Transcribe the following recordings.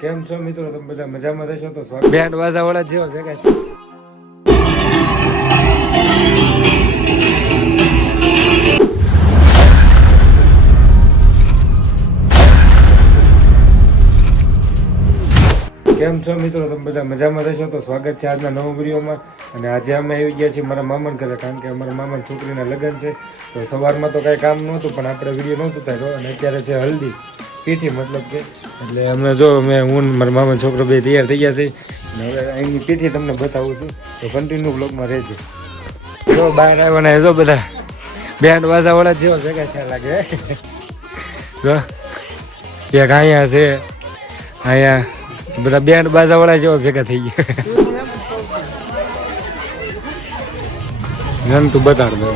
કેમ છો મિત્રો? તમે બધા મજામાં રહેશો તો સ્વાગત. બેન્ડ વાજા વાળા જેવા ભેગા છે. કેમ છો મિત્રો? તમે બધા મજામાં રહેશો તો સ્વાગત છે આજના નવા વિડીયોમાં. અને આજે અમે આવી ગયા છીએ મારા મામાને ઘરે, કારણ કે અમારા મામાની છોકરીના લગ્ન છે. તો સવારમાં તો કાંઈ કામ નહોતું, પણ આપણે વિડીયો નહોતું ઉતાર્યો. અને અત્યારે છે હલ્દી પીઠી, મતલબ કે એટલે અમે જો હું મારા મામાનો છોકરો બે તૈયાર થઈ ગયા છે. અને હવે અહીંની પીઠી તમને બતાવું છું, તો કન્ટિન્યુ બ્લોગમાં રહેજો. જો બહાર આવવાના જો બધા બેન્ડ વાજા વાળા જેવા ભેગા થયા લાગે. જો એક અહીંયા છે, અહીંયા બધા બેન્ડ બાજા વાળા જેવા ભેગા થઈ ગયા. તું બતાડ દો.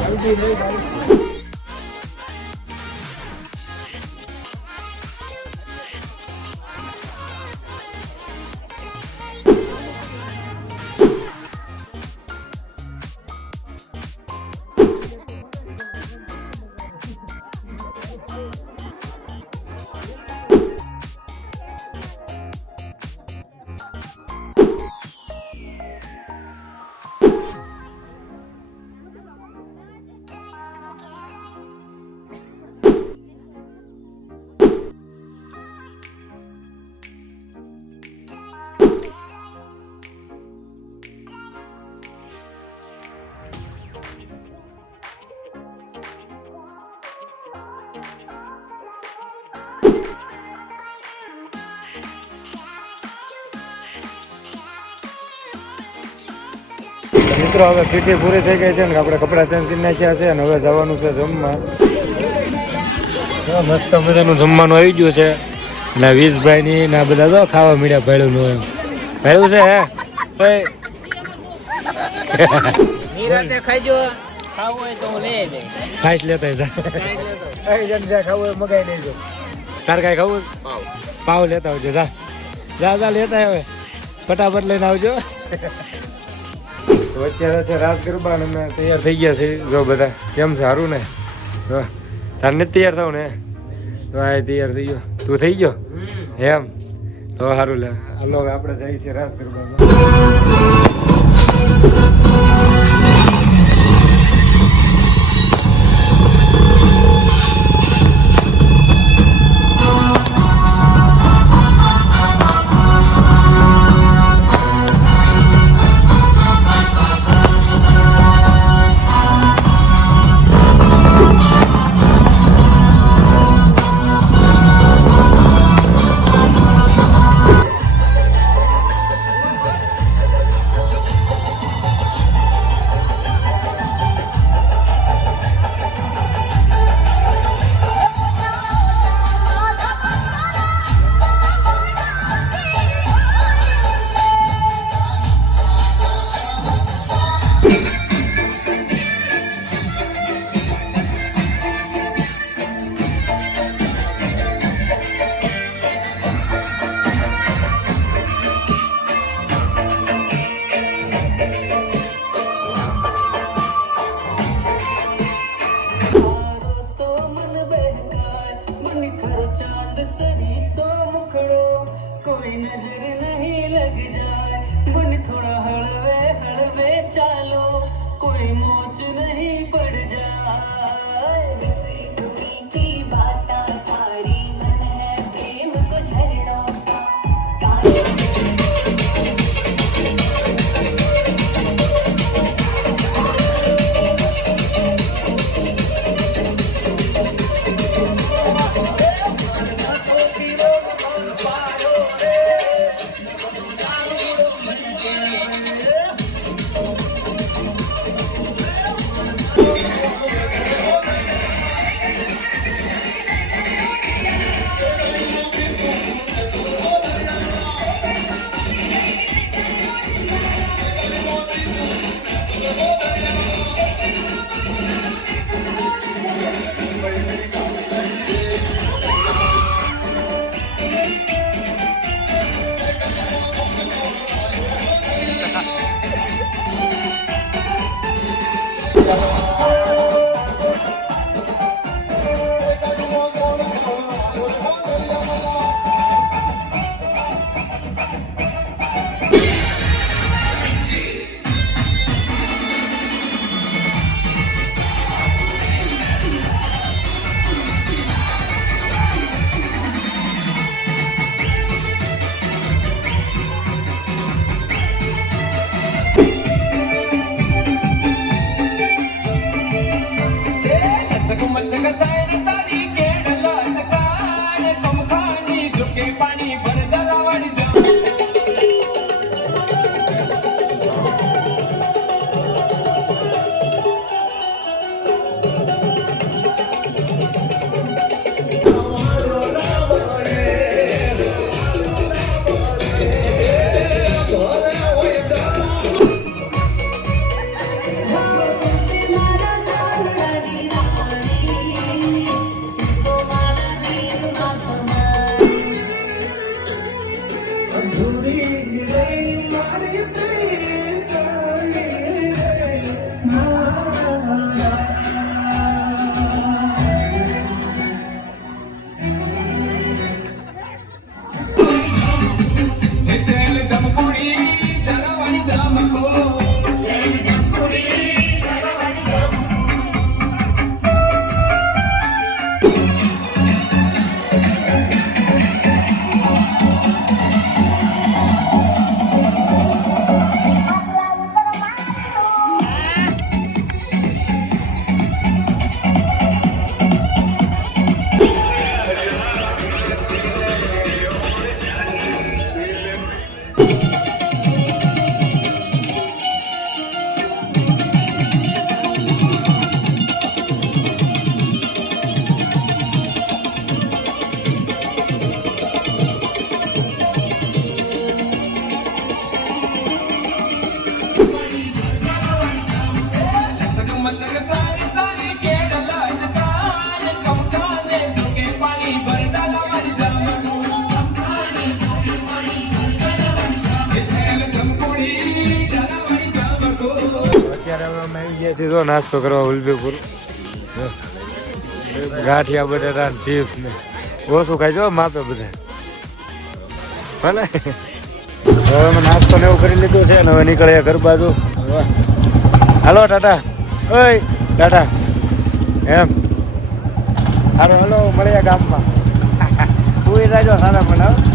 મિત્રો હવે પીઠી પૂરી થઈ ગઈ છે ને આપણે કપડાં ચેન્જ કરી નાખ્યા છે, અને હવે જવાનું છે જમવા. મસ્ત મજાનું જમવાનું આવી ગયું છે. અને વીસભાઈ ની ના બધા તો ખાવા મળ્યા. ભેળું નું એમ ભેળું છે હે ખાઈશ લેતા ખાવું મગાઈ લેજો. તાર કાંઈ ખાવું પાવ લેતા આવજો. જા લેતા હવે ફટાફટ લઈને આવજો. તો અત્યારે છે રાસ ગરબા અને અમે તૈયાર થઈ ગયા છે. જો બધા કેમ છે? સારું ને? તાર નથી તૈયાર થાવ ને? તો આ તૈયાર થઈ ગયો. તું થઈ ગયો એમ? તો સારું લે. હાલો હવે આપણે જઈએ છીએ રાસ ગરબામાં. कोई नजर नहीं लग जाए मन थोड़ा हड़वे हड़वे चालो कोई मोच नहीं पड़ जाए की बात तारी मन है प्रेम को झरनों सा અત્યારે હવે અમે આવી ગયા છીએ તો નાસ્તો કરવા ઉલબીપુર ગાંઠિયા બટેટા ચિપ્સ ને ઓછું ખાઈ જો માપે બધા ભલે હવે અમે નાસ્તો ને એવું કરી લીધું છે ને હવે નીકળ્યા ઘર બાજુ હાલો ટાટા ઓય ટાટા એમ હાલો હાલો મળ્યા ગામમાં તું એ રાજો સારા પણ